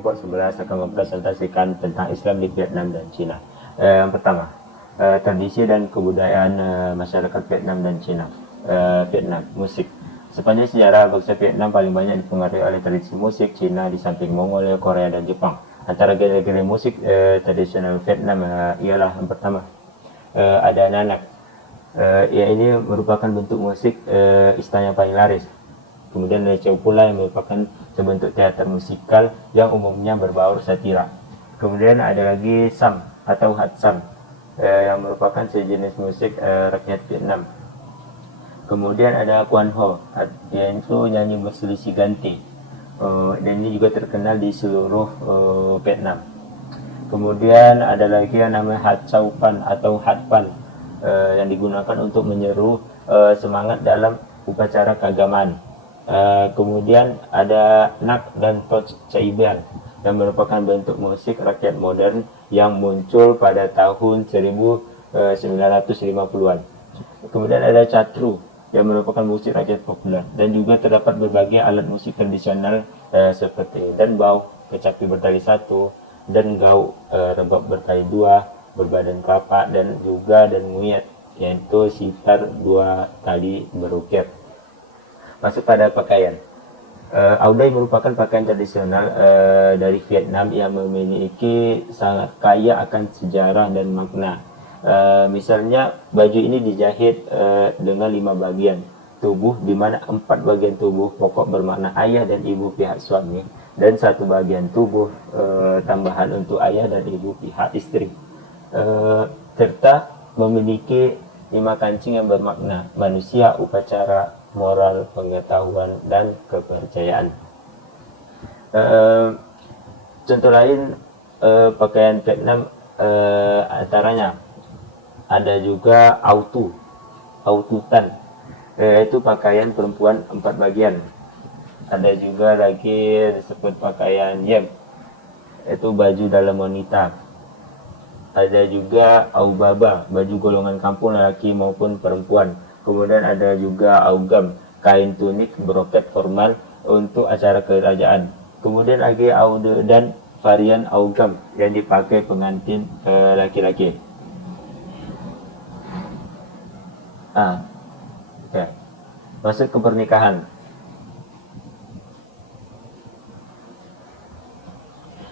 kelompok 11 akan mempresentasikan tentang Islam di Vietnam dan Cina. Yang pertama, tradisi dan kebudayaan masyarakat Vietnam dan Cina. Vietnam, musik. Sepanjang sejarah, bangsa Vietnam paling banyak dipengaruhi oleh tradisi musik Cina di samping Mongolia, Korea, dan Jepang. Antara genre musik tradisional Vietnam ialah yang pertama, ada nanak. Ya, ini merupakan bentuk musik istana yang paling laris. Kemudian ada Chow pula yang merupakan sebentuk teater musikal yang umumnya berbaur satira. Kemudian ada lagi Sam atau Hat Sam yang merupakan sejenis musik rakyat Vietnam. Kemudian ada Quan Ho, yaitu nyanyi berselisih ganti, dan ini juga terkenal di seluruh Vietnam. Kemudian ada lagi yang namanya Hat Chow Pan atau Hat Pan yang digunakan untuk menyeru semangat dalam upacara keagamaan. Kemudian ada Nak dan Toch Chai Bian yang merupakan bentuk musik rakyat modern yang muncul pada tahun 1950-an. Kemudian ada Chatru yang merupakan musik rakyat populer, dan juga terdapat berbagai alat musik tradisional seperti dan bau, kecapi bertali satu, dan gau, rebab bertali dua, berbadan kelapa, dan juga dan nguyat, yaitu sitar dua tali berukir. Masuk pada pakaian. Áo Dai merupakan pakaian tradisional dari Vietnam yang memiliki sangat kaya akan sejarah dan makna. Misalnya baju ini dijahit dengan 5 bagian tubuh, di mana 4 bagian tubuh pokok bermakna ayah dan ibu pihak suami, dan 1 bagian tubuh tambahan untuk ayah dan ibu pihak istri, serta memiliki 5 kancing yang bermakna manusia, upacara, moral, pengetahuan, dan kepercayaan. Contoh lain pakaian Vietnam antaranya ada juga aututan, yaitu pakaian perempuan 4 bagian. Ada juga lagi disebut pakaian yem, yaitu baju dalam wanita. Ada juga aubaba, baju golongan kampung lelaki maupun perempuan. Kemudian ada juga augam, kain tunik broket formal untuk acara kerajaan. Kemudian lagi aude dan varian augam yang dipakai pengantin laki-laki. Okay. Masuk ke pernikahan.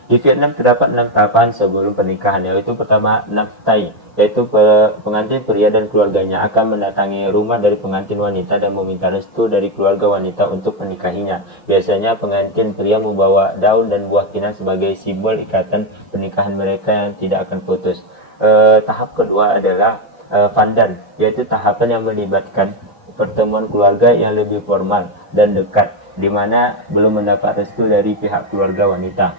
Di Vietnam terdapat 6 tahapan sebelum pernikahan, yaitu pertama Nap Tai, yaitu pengantin pria dan keluarganya akan mendatangi rumah dari pengantin wanita dan meminta restu dari keluarga wanita untuk menikahinya. Biasanya pengantin pria membawa daun dan buah pinang sebagai simbol ikatan pernikahan mereka yang tidak akan putus. Tahap kedua adalah Pandan, yaitu tahapan yang melibatkan pertemuan keluarga yang lebih formal dan dekat, di mana belum mendapat restu dari pihak keluarga wanita.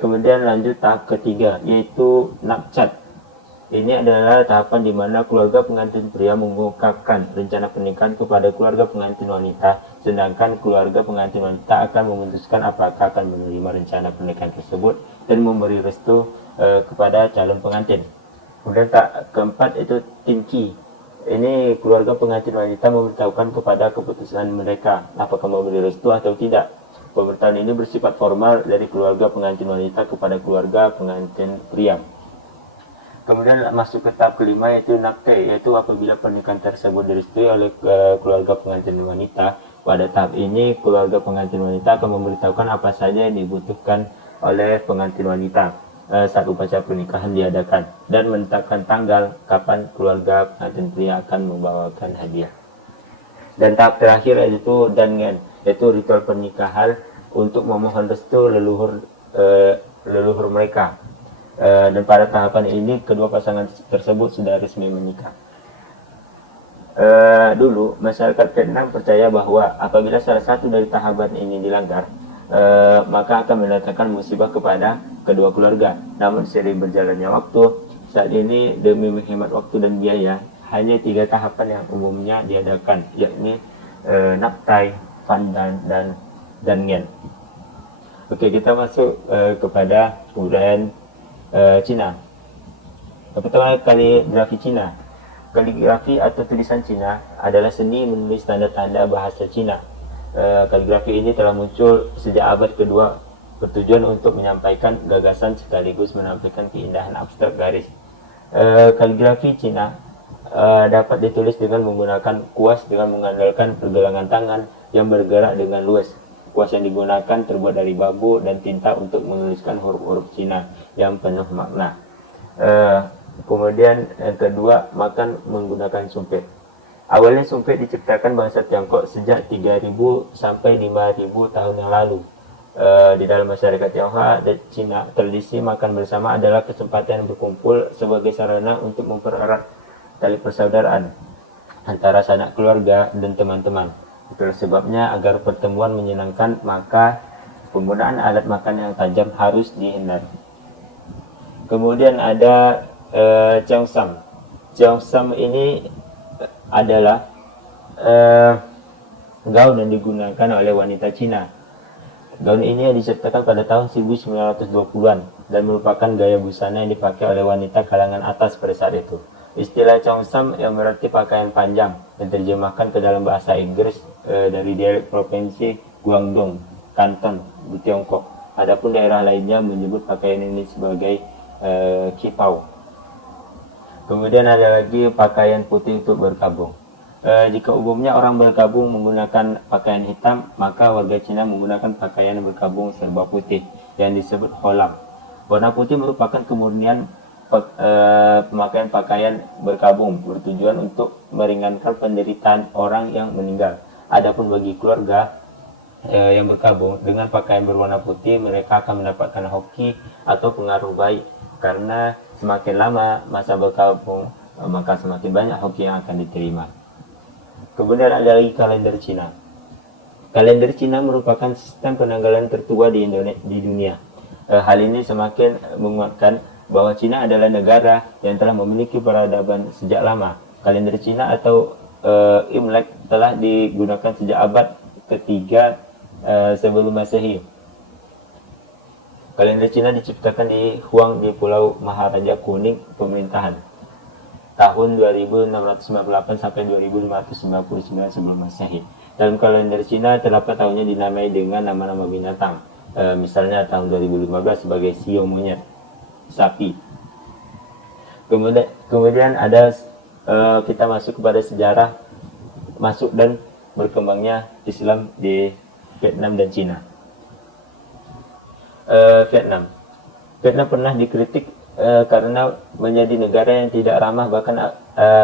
Kemudian lanjut tahap ketiga, yaitu Nakcat. Ini adalah tahapan di mana keluarga pengantin pria mengungkapkan rencana pernikahan kepada keluarga pengantin wanita, sedangkan keluarga pengantin wanita akan memutuskan apakah akan menerima rencana pernikahan tersebut dan memberi restu kepada calon pengantin. Kemudian tahap keempat itu Tinki. Ini keluarga pengantin wanita memberitahukan kepada keputusan mereka apakah memberi restu atau tidak. Pemberitahuan ini bersifat formal dari keluarga pengantin wanita kepada keluarga pengantin pria. Kemudian masuk ke tahap kelima, yaitu Nakte, yaitu apabila pernikahan tersebut direstui oleh keluarga pengantin wanita. Pada tahap ini keluarga pengantin wanita akan memberitahukan apa saja yang dibutuhkan oleh pengantin wanita saat upacara pernikahan diadakan, dan menetapkan tanggal kapan keluarga pengantin pria akan membawakan hadiah. Dan tahap terakhir yaitu Dangen, yaitu ritual pernikahan untuk memohon restu leluhur mereka. Dan pada tahapan ini kedua pasangan tersebut sudah resmi menikah. Dulu masyarakat Vietnam percaya bahwa apabila salah satu dari tahapan ini dilanggar, maka akan mendatangkan musibah kepada kedua keluarga. Namun seiring berjalannya waktu, saat ini demi menghemat waktu dan biaya, hanya 3 tahapan yang umumnya diadakan, yakni Nap Tai, Pandan, dan Dangen. Oke, kita masuk kepada kebudayaan Cina. Pertama, kaligrafi Cina. Kaligrafi atau tulisan Cina adalah seni menulis tanda-tanda bahasa Cina. Kaligrafi ini telah muncul sejak abad kedua bertujuan untuk menyampaikan gagasan sekaligus menampilkan keindahan abstrak garis. Kaligrafi Cina dapat ditulis dengan menggunakan kuas dengan mengandalkan pergelangan tangan yang bergerak dengan luas. Kuas yang digunakan terbuat dari bambu dan tinta untuk menuliskan huruf-huruf Cina yang penuh makna. Kemudian yang kedua, makan menggunakan sumpit. Awalnya sumpit diciptakan bangsa Tiongkok sejak 3000 sampai 5000 tahun yang lalu. Di dalam masyarakat Tionghoa dan Cina, tradisi makan bersama adalah kesempatan berkumpul sebagai sarana untuk mempererat tali persaudaraan antara sanak keluarga dan teman-teman. Itulah sebabnya agar pertemuan menyenangkan, maka penggunaan alat makan yang tajam harus dihindari. Kemudian ada Cheongsam. Cheongsam ini adalah gaun yang digunakan oleh wanita Cina. Gaun ini diciptakan pada tahun 1920-an dan merupakan gaya busana yang dipakai oleh wanita kalangan atas pada saat itu. Istilah Cheongsam yang berarti pakaian panjang yang terjemahkan ke dalam bahasa Inggris dari dialek provinsi Guangdong, Kanton di Tiongkok. Adapun daerah lainnya menyebut pakaian ini sebagai kipau. Kemudian ada lagi pakaian putih untuk berkabung. Jika umumnya orang berkabung menggunakan pakaian hitam, maka warga Cina menggunakan pakaian berkabung serba putih yang disebut holam. Warna putih merupakan kemurnian pemakaian pakaian berkabung, bertujuan untuk meringankan penderitaan orang yang meninggal. Adapun bagi keluarga yang berkabung dengan pakaian berwarna putih, mereka akan mendapatkan hoki atau pengaruh baik, karena semakin lama masa berkabung, maka semakin banyak hoki yang akan diterima. Kemudian ada lagi kalender Cina. Kalender Cina merupakan sistem penanggalan tertua di dunia. Hal ini semakin menguatkan bahwa Cina adalah negara yang telah memiliki peradaban sejak lama. Kalender Cina atau Imlek telah digunakan sejak abad ketiga sebelum Masehi. Kalender Cina diciptakan di Huang di Pulau Maharaja Kuning pemerintahan tahun 2698 sampai 2599 sebelum Masehi. Dalam kalender Cina terdapat tahunnya dinamai dengan nama-nama binatang. Misalnya tahun 2015 sebagai Sio monyet, sapi. Kemudian ada kita masuk kepada sejarah masuk dan berkembangnya Islam di Vietnam dan Cina. Vietnam pernah dikritik karena menjadi negara yang tidak ramah bahkan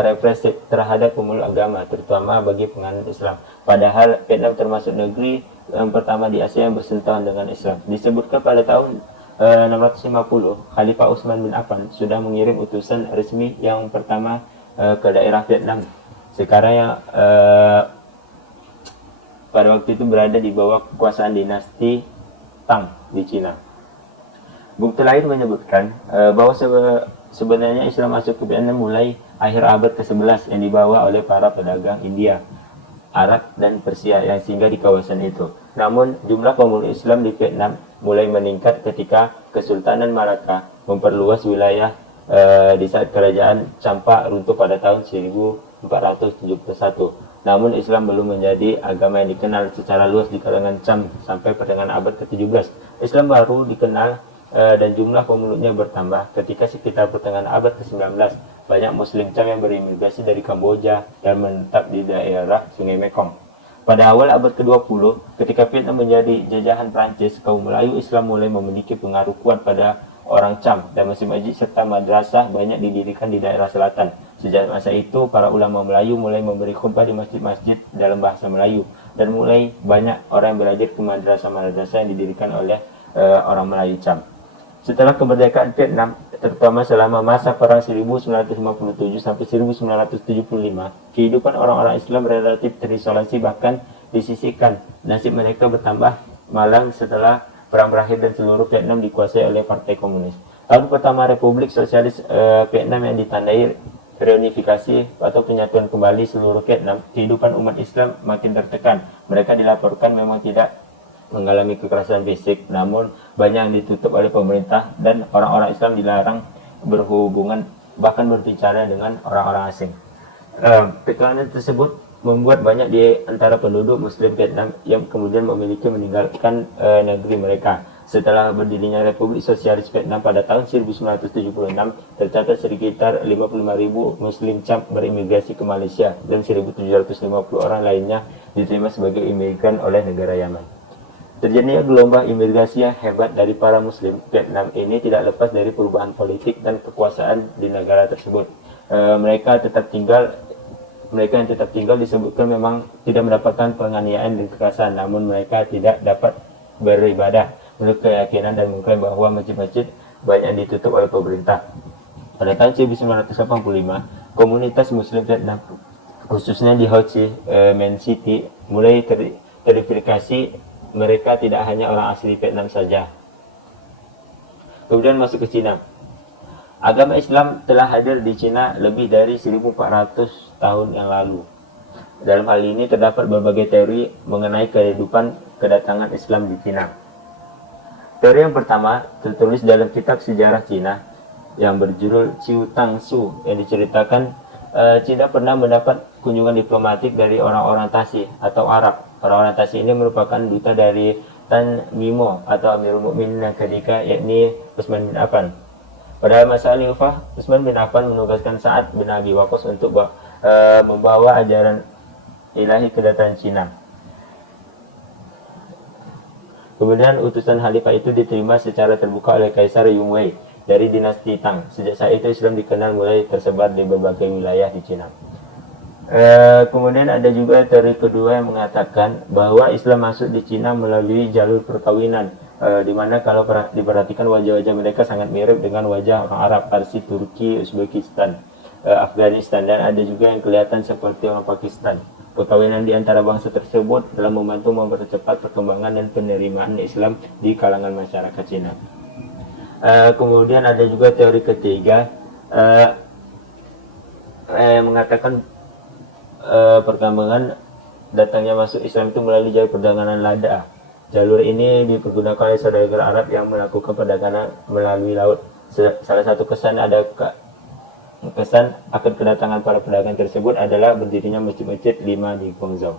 represif terhadap pemeluk agama, terutama bagi penganut Islam. Padahal Vietnam termasuk negeri yang pertama di Asia yang bersentuhan dengan Islam. Disebutkan pada tahun 650, Khalifah Utsman bin Affan sudah mengirim utusan resmi yang pertama ke daerah Vietnam. Sekarang yang pada waktu itu berada di bawah kekuasaan dinasti Tang di Cina. Bukti lain menyebutkan bahwa sebenarnya Islam masuk ke Vietnam mulai akhir abad ke-11 yang dibawa oleh para pedagang India, Arab, dan Persia yang singgah di kawasan itu. Namun jumlah pemeluk Islam di Vietnam mulai meningkat ketika Kesultanan Malacca memperluas wilayah di saat kerajaan Champa runtuh pada tahun 1471. Namun Islam belum menjadi agama yang dikenal secara luas di kalangan Cham sampai pertengahan abad ke-17. Islam baru dikenal dan jumlah pemeluknya bertambah ketika sekitar pertengahan abad ke-19 banyak Muslim Cham yang berimigrasi dari Kamboja dan menetap di daerah Sungai Mekong. Pada awal abad ke-20, ketika Vietnam menjadi jajahan Prancis, kaum Melayu Islam mulai memiliki pengaruh kuat pada orang Cham dan masjid-masjid serta madrasah banyak didirikan di daerah selatan. Sejak masa itu, para ulama Melayu mulai memberi khutbah di masjid-masjid dalam bahasa Melayu dan mulai banyak orang yang belajar ke madrasah-madrasah yang didirikan oleh orang Melayu Cham. Setelah kemerdekaan Vietnam, terutama selama masa perang 1957 sampai 1975, kehidupan orang-orang Islam relatif terisolasi bahkan disisihkan. Nasib mereka bertambah malang setelah perang berakhir dan seluruh Vietnam dikuasai oleh Partai Komunis. Tahun pertama Republik Sosialis Vietnam yang ditandai reunifikasi atau penyatuan kembali seluruh Vietnam, kehidupan umat Islam makin tertekan. Mereka dilaporkan memang tidak mengalami kekerasan fisik, namun banyak yang ditutup oleh pemerintah dan orang-orang Islam dilarang berhubungan bahkan berbicara dengan orang-orang asing. Tekanan tersebut membuat banyak di antara penduduk Muslim Vietnam yang kemudian memiliki meninggalkan negeri mereka. Setelah berdirinya Republik Sosialis Vietnam pada tahun 1976, tercatat sekitar 55.000 Muslim Cham berimigrasi ke Malaysia dan 1.750 orang lainnya diterima sebagai imigran oleh negara Yaman. Terjadinya gelombang imigrasi yang hebat dari para Muslim Vietnam ini tidak lepas dari perubahan politik dan kekuasaan di negara tersebut. Mereka yang tetap tinggal disebutkan memang tidak mendapatkan penganiayaan dan kekerasan, namun mereka tidak dapat beribadah menurut keyakinan dan mengklaim bahwa masjid-masjid banyak ditutup oleh pemerintah. Pada tahun 1985, komunitas Muslim Vietnam, khususnya di Ho Chi Minh City, mulai terverifikasi mereka tidak hanya orang asli Vietnam saja. Kemudian masuk ke Cina. Agama Islam telah hadir di Cina lebih dari 1.400 tahun yang lalu. Dalam hal ini terdapat berbagai teori mengenai kehidupan kedatangan Islam di Cina. Teori yang pertama tertulis dalam kitab sejarah Cina yang berjudul Ciu Tang Su, yang diceritakan Cina pernah mendapat kunjungan diplomatik dari orang-orang Tasik atau Arab. Orang-orang Tasik ini merupakan duta dari Tan Mimo atau Amirul Mukminin yang ketika, yakni Utsman bin Affan. Pada masa Khalifah, Utsman bin Affan menugaskan Sa'ad bin Abi Waqqas untuk membawa ajaran ilahi ke dataran Cina. Kemudian utusan Khalifah itu diterima secara terbuka oleh Kaisar Yung Wei dari dinasti Tang. Sejak saat itu Islam dikenal mulai tersebar di berbagai wilayah di Cina. Kemudian ada juga teori kedua yang mengatakan bahwa Islam masuk di Cina melalui jalur perkawinan, di mana kalau diperhatikan wajah-wajah mereka sangat mirip dengan wajah orang Arab, Parsi, Turki, Uzbekistan, Afghanistan, dan ada juga yang kelihatan seperti orang Pakistan. Perkawinan di antara bangsa tersebut telah membantu mempercepat perkembangan dan penerimaan Islam di kalangan masyarakat Cina. Kemudian ada juga teori ketiga yang mengatakan perkembangan datangnya masuk Islam itu melalui jalur perdagangan lada. Jalur ini dipergunakan oleh saudagar Arab yang melakukan perdagangan melalui laut. Salah satu kesan akan kedatangan para pedagang tersebut adalah berdirinya masjid-masjid 5 di Guangzhou.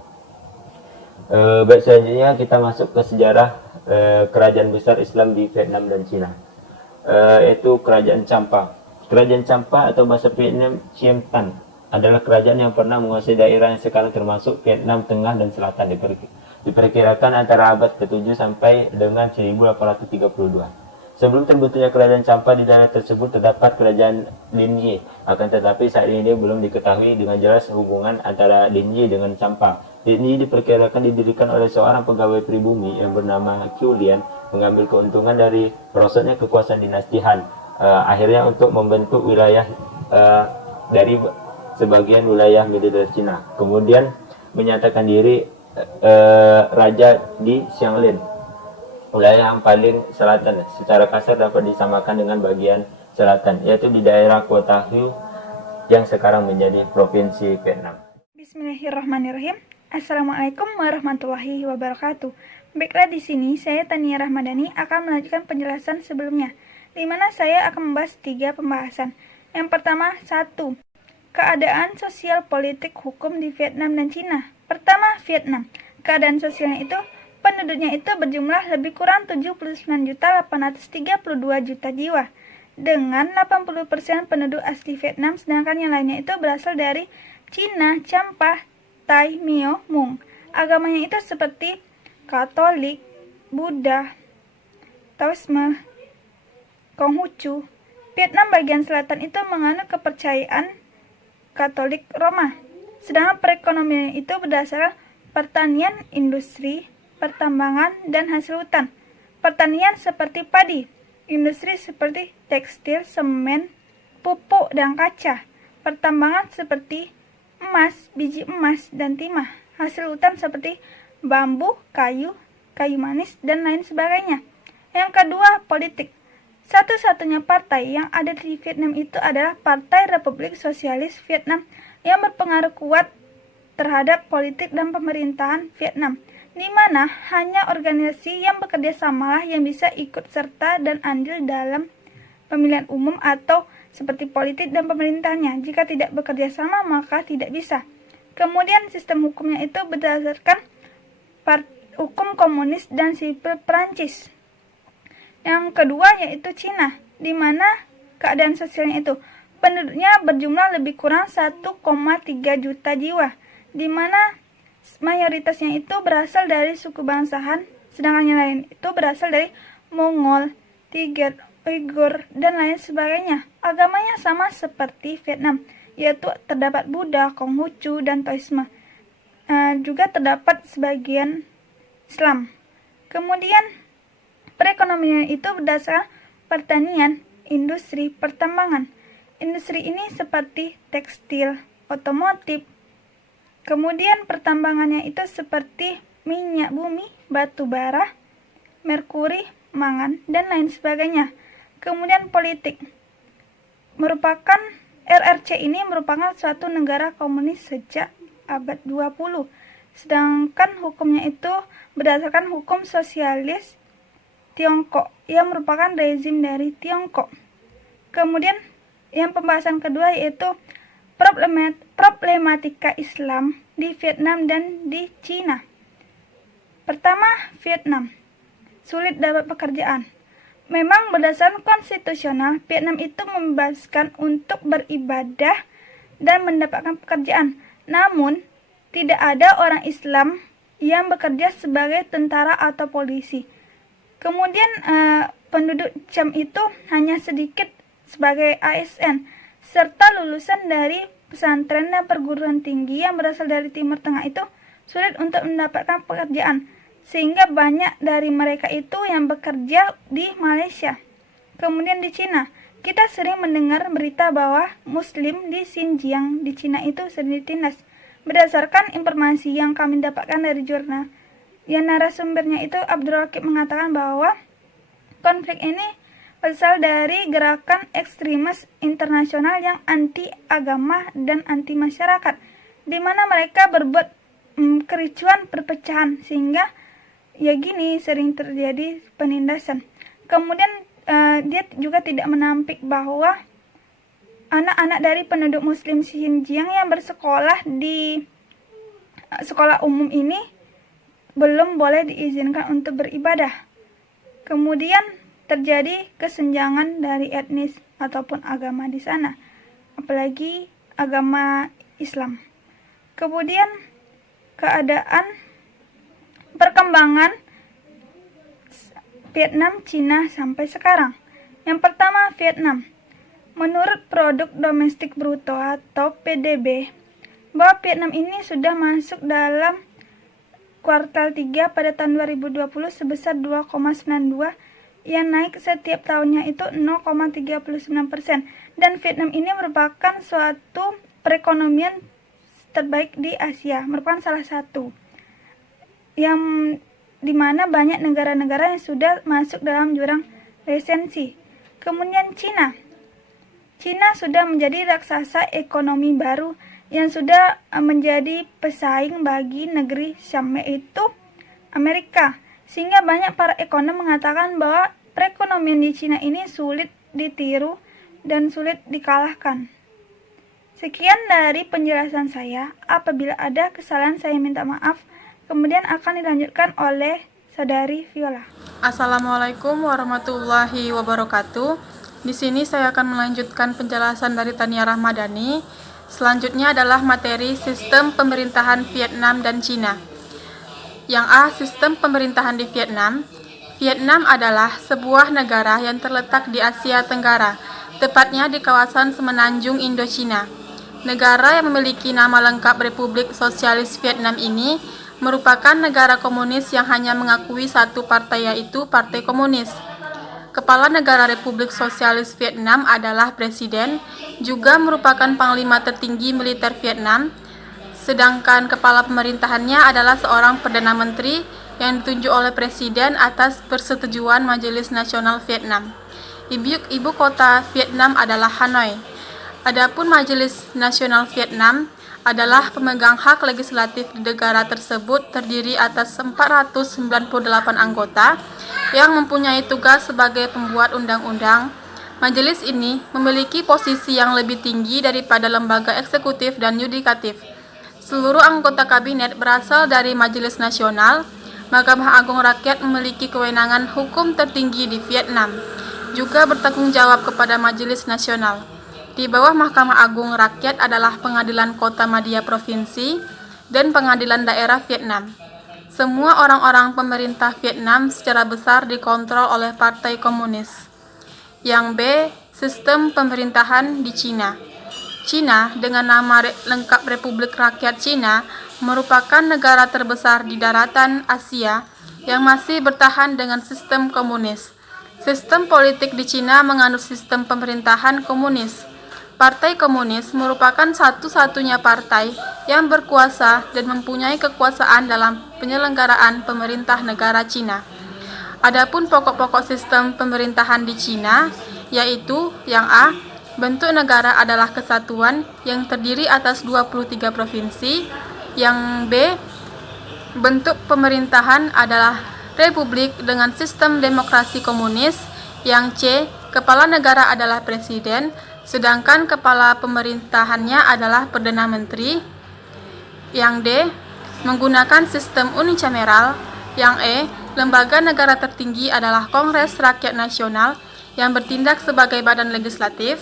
Baik, selanjutnya kita masuk ke sejarah kerajaan besar Islam di Vietnam dan Cina, yaitu Kerajaan Champa. Kerajaan Champa atau bahasa Vietnam Chiem Tan adalah kerajaan yang pernah menguasai daerah yang sekarang termasuk Vietnam Tengah dan Selatan. Diperkirakan antara abad ke-7 sampai dengan 1832. Sebelum terbentuknya kerajaan Champa, di daerah tersebut terdapat kerajaan Lin Yi. Akan tetapi saat ini belum diketahui dengan jelas hubungan antara Lin Yi dengan Champa. Lin Yi diperkirakan didirikan oleh seorang pegawai pribumi yang bernama Qiu Lian, mengambil keuntungan dari merosotnya kekuasaan dinasti Han. Akhirnya untuk membentuk wilayah dari sebagian wilayah militer Cina. Kemudian menyatakan diri raja di Xianglin, wilayah yang paling selatan, secara kasar dapat disamakan dengan bagian selatan, yaitu di daerah kota Hue yang sekarang menjadi provinsi Vietnam. Bismillahirrahmanirrahim. Assalamualaikum warahmatullahi wabarakatuh. Baiklah, di sini saya Tania Rahmadani akan melanjutkan penjelasan sebelumnya, di mana saya akan membahas 3 pembahasan. Yang pertama, 1. Keadaan sosial politik hukum di Vietnam dan Cina. Pertama, Vietnam. Keadaan sosialnya itu, penduduknya itu berjumlah lebih kurang 79.832 juta jiwa, dengan 80% penduduk asli Vietnam, sedangkan yang lainnya itu berasal dari Cina, Champa, Thai, Mio, Hmong. Agamanya itu seperti Katolik, Buddha, Taoisme, Konghucu. Vietnam bagian selatan itu menganut kepercayaan Katolik Roma, sedangkan perekonomian itu berdasarkan pertanian, industri, pertambangan, dan hasil hutan. Pertanian seperti padi, industri seperti tekstil, semen, pupuk, dan kaca. Pertambangan seperti emas, biji emas, dan timah. Hasil hutan seperti bambu, kayu manis, dan lain sebagainya. Yang kedua, politik. Satu-satunya partai yang ada di Vietnam itu adalah Partai Republik Sosialis Vietnam yang berpengaruh kuat terhadap politik dan pemerintahan Vietnam, di mana hanya organisasi yang bekerja samalah yang bisa ikut serta dan andil dalam pemilihan umum atau seperti politik dan pemerintahannya. Jika tidak bekerja sama, maka tidak bisa. Kemudian sistem hukumnya itu berdasarkan hukum komunis dan sipil Perancis. Yang kedua yaitu Cina, di mana keadaan sosialnya itu penduduknya berjumlah lebih kurang 1,3 juta jiwa, di mana mayoritasnya itu berasal dari suku bangsa Han, sedangkan yang lain itu berasal dari Mongol, Tiger, Uighur, dan lain sebagainya. Agamanya sama seperti Vietnam, yaitu terdapat Buddha, Konghucu, dan Taoisme. Juga terdapat sebagian Islam. Kemudian perekonomian itu berdasarkan pertanian, industri, pertambangan. Industri ini seperti tekstil, otomotif. Kemudian pertambangannya itu seperti minyak bumi, batu bara, merkuri, mangan, dan lain sebagainya. Kemudian politik. RRC ini merupakan suatu negara komunis sejak abad 20. Sedangkan hukumnya itu berdasarkan hukum sosialis Tiongkok yang merupakan rezim dari Tiongkok. Kemudian yang pembahasan kedua yaitu problematika Islam di Vietnam dan di Cina. Pertama, Vietnam. Sulit dapat pekerjaan. Memang berdasarkan konstitusional, Vietnam itu membebaskan untuk beribadah dan mendapatkan pekerjaan. Namun, tidak ada orang Islam yang bekerja sebagai tentara atau polisi. Kemudian penduduk Cham itu hanya sedikit sebagai ASN, serta lulusan dari pesantren dan perguruan tinggi yang berasal dari Timur Tengah itu sulit untuk mendapatkan pekerjaan, sehingga banyak dari mereka itu yang bekerja di Malaysia. Kemudian di Cina, kita sering mendengar berita bahwa Muslim di Xinjiang di Cina itu sering ditindas. Berdasarkan informasi yang kami dapatkan dari jurnal, yang narasumbernya itu Abdul Rakib mengatakan bahwa konflik ini berasal dari gerakan ekstremis internasional yang anti agama dan anti masyarakat, di mana mereka berbuat kericuan, perpecahan, sehingga ya gini sering terjadi penindasan. Kemudian dia juga tidak menampik bahwa anak-anak dari penduduk Muslim Xinjiang yang bersekolah di sekolah umum ini belum boleh diizinkan untuk beribadah. Kemudian terjadi kesenjangan dari etnis ataupun agama di sana, apalagi agama Islam. Kemudian keadaan perkembangan Vietnam, Cina sampai sekarang. Yang pertama, Vietnam. Menurut produk domestik bruto atau PDB, bahwa Vietnam ini sudah masuk dalam kuartal 3 pada tahun 2020 sebesar 2,92 yang naik setiap tahunnya itu 0,39%. Dan Vietnam ini merupakan suatu perekonomian terbaik di Asia, merupakan salah satu yang dimana banyak negara-negara yang sudah masuk dalam jurang resensi. Kemudian Cina sudah menjadi raksasa ekonomi baru yang sudah menjadi pesaing bagi negeri Syam, yaitu Amerika. Sehingga banyak para ekonom mengatakan bahwa perekonomian di Cina ini sulit ditiru dan sulit dikalahkan. Sekian dari penjelasan saya. Apabila ada kesalahan saya minta maaf. Kemudian akan dilanjutkan oleh Saudari Viola. Assalamualaikum warahmatullahi wabarakatuh. Di sini saya akan melanjutkan penjelasan dari Tania Rahmadani. Selanjutnya adalah materi sistem pemerintahan Vietnam dan Cina. Yang A, sistem pemerintahan di Vietnam. Vietnam adalah sebuah negara yang terletak di Asia Tenggara, tepatnya di kawasan semenanjung Indochina. Negara yang memiliki nama lengkap Republik Sosialis Vietnam ini merupakan negara komunis yang hanya mengakui satu partai, yaitu Partai Komunis. Kepala Negara Republik Sosialis Vietnam adalah Presiden, juga merupakan panglima tertinggi militer Vietnam, sedangkan kepala pemerintahannya adalah seorang Perdana Menteri yang ditunjuk oleh Presiden atas persetujuan Majelis Nasional Vietnam. Ibu kota Vietnam adalah Hanoi. Adapun Majelis Nasional Vietnam adalah pemegang hak legislatif di negara tersebut, terdiri atas 498 anggota yang mempunyai tugas sebagai pembuat undang-undang. Majelis ini memiliki posisi yang lebih tinggi daripada lembaga eksekutif dan yudikatif. Seluruh anggota kabinet berasal dari Majelis Nasional. Mahkamah Agung Rakyat memiliki kewenangan hukum tertinggi di Vietnam, juga bertanggung jawab kepada Majelis Nasional. Di bawah Mahkamah Agung Rakyat adalah Pengadilan Kota Madhya Provinsi dan Pengadilan Daerah Vietnam. Semua orang-orang pemerintah Vietnam secara besar dikontrol oleh Partai Komunis. Yang B. Sistem pemerintahan di Cina. Cina dengan nama lengkap Republik Rakyat Cina merupakan negara terbesar di daratan Asia yang masih bertahan dengan sistem komunis. Sistem politik di Cina menganut sistem pemerintahan komunis. Partai Komunis merupakan satu-satunya partai yang berkuasa dan mempunyai kekuasaan dalam penyelenggaraan pemerintah negara Cina. Adapun pokok-pokok sistem pemerintahan di Cina, yaitu yang A. Bentuk negara adalah kesatuan yang terdiri atas 23 provinsi. Yang B. Bentuk pemerintahan adalah republik dengan sistem demokrasi komunis. Yang C. Kepala negara adalah presiden, sedangkan kepala pemerintahannya adalah Perdana Menteri. Yang D. Menggunakan sistem unicameral. Yang E. Lembaga negara tertinggi adalah Kongres Rakyat Nasional yang bertindak sebagai badan legislatif.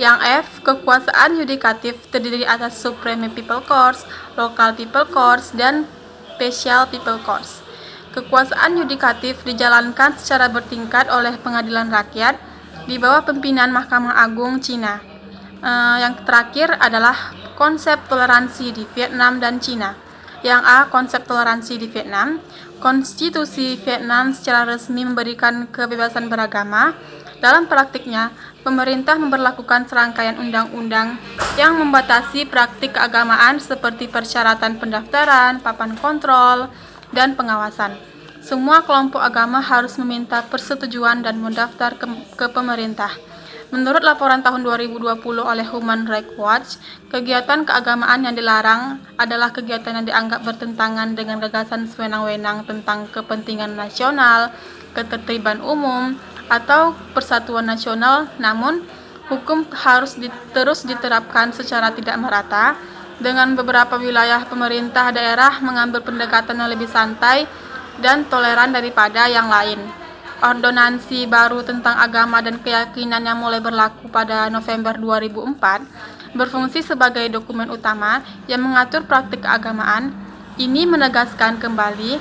Yang F. Kekuasaan yudikatif terdiri atas Supreme People Courts, Local People Courts, dan Special People Courts. Kekuasaan yudikatif dijalankan secara bertingkat oleh Pengadilan Rakyat di bawah pimpinan Mahkamah Agung Cina. Yang terakhir adalah konsep toleransi di Vietnam dan Cina. Yang A. Konsep toleransi di Vietnam. Konstitusi Vietnam secara resmi memberikan kebebasan beragama. Dalam praktiknya, pemerintah memberlakukan serangkaian undang-undang yang membatasi praktik keagamaan seperti persyaratan pendaftaran, papan kontrol, dan pengawasan. Semua kelompok agama harus meminta persetujuan dan mendaftar ke pemerintah. Menurut laporan tahun 2020 oleh Human Rights Watch, kegiatan keagamaan yang dilarang adalah kegiatan yang dianggap bertentangan dengan gagasan sewenang-wenang tentang kepentingan nasional, ketertiban umum, atau persatuan nasional. Namun, hukum harus terus diterapkan secara tidak merata, dengan beberapa wilayah pemerintah daerah mengambil pendekatan yang lebih santai dan toleran daripada yang lain. Ordonansi baru tentang agama dan keyakinan yang mulai berlaku pada November 2004 berfungsi sebagai dokumen utama yang mengatur praktik keagamaan. Ini menegaskan kembali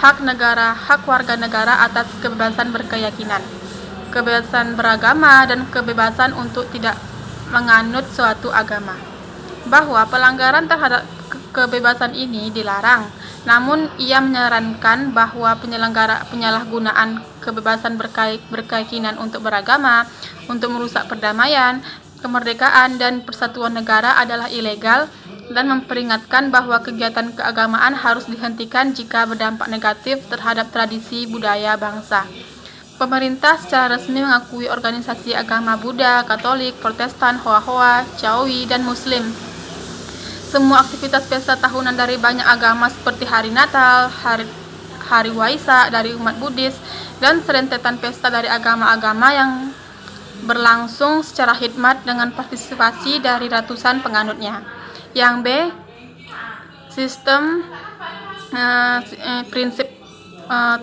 hak warga negara atas kebebasan berkeyakinan, kebebasan beragama, dan kebebasan untuk tidak menganut suatu agama. Bahwa pelanggaran terhadap kebebasan ini dilarang, namun ia menyarankan bahwa penyalahgunaan kebebasan berkeyakinan untuk beragama, untuk merusak perdamaian, kemerdekaan, dan persatuan negara adalah ilegal, dan memperingatkan bahwa kegiatan keagamaan harus dihentikan jika berdampak negatif terhadap tradisi budaya bangsa. Pemerintah secara resmi mengakui organisasi agama Buddha, Katolik, Protestan, Hoa-Hoa, Chaui, dan Muslim. Semua aktivitas pesta tahunan dari banyak agama seperti Hari Natal, Hari Waisak dari umat Buddhis, dan serentetan pesta dari agama-agama yang berlangsung secara khidmat dengan partisipasi dari ratusan penganutnya. Yang B. Sistem prinsip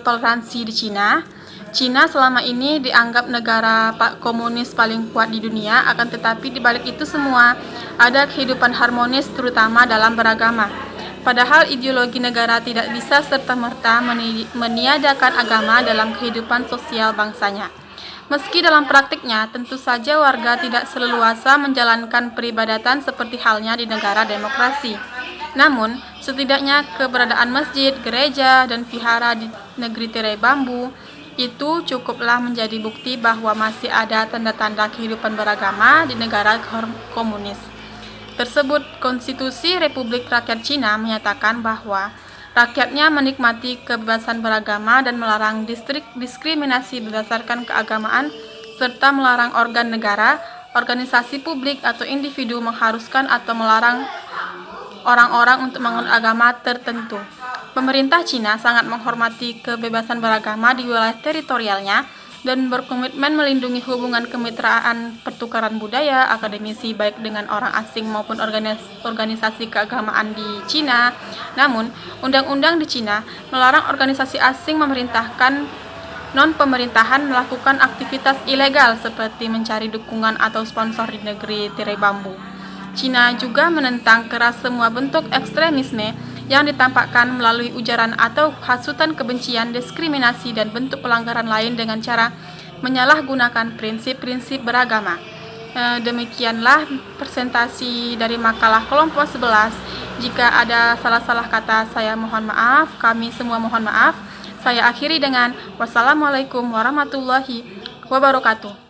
toleransi di Cina. Cina selama ini dianggap negara komunis paling kuat di dunia, akan tetapi di balik itu semua ada kehidupan harmonis terutama dalam beragama. Padahal ideologi negara tidak bisa serta-merta meniadakan agama dalam kehidupan sosial bangsanya. Meski dalam praktiknya, tentu saja warga tidak seleluasa menjalankan peribadatan seperti halnya di negara demokrasi. Namun, setidaknya keberadaan masjid, gereja, dan vihara di negeri tirai bambu itu cukuplah menjadi bukti bahwa masih ada tanda-tanda kehidupan beragama di negara komunis tersebut. Konstitusi Republik Rakyat Cina menyatakan bahwa rakyatnya menikmati kebebasan beragama dan melarang diskriminasi berdasarkan keagamaan, serta melarang organ negara, organisasi publik, atau individu mengharuskan atau melarang orang-orang untuk menganut agama tertentu. Pemerintah Cina sangat menghormati kebebasan beragama di wilayah teritorialnya dan berkomitmen melindungi hubungan kemitraan pertukaran budaya akademisi baik dengan orang asing maupun organisasi keagamaan di Cina. Namun, undang-undang di Cina melarang organisasi asing memerintahkan non-pemerintahan melakukan aktivitas ilegal seperti mencari dukungan atau sponsor di negeri tirai bambu. Cina juga menentang keras semua bentuk ekstremisme yang ditampakkan melalui ujaran atau hasutan kebencian, diskriminasi, dan bentuk pelanggaran lain dengan cara menyalahgunakan prinsip-prinsip beragama. Demikianlah presentasi dari makalah kelompok 11. Jika ada salah-salah kata, saya mohon maaf, kami semua mohon maaf. Saya akhiri dengan wassalamualaikum warahmatullahi wabarakatuh.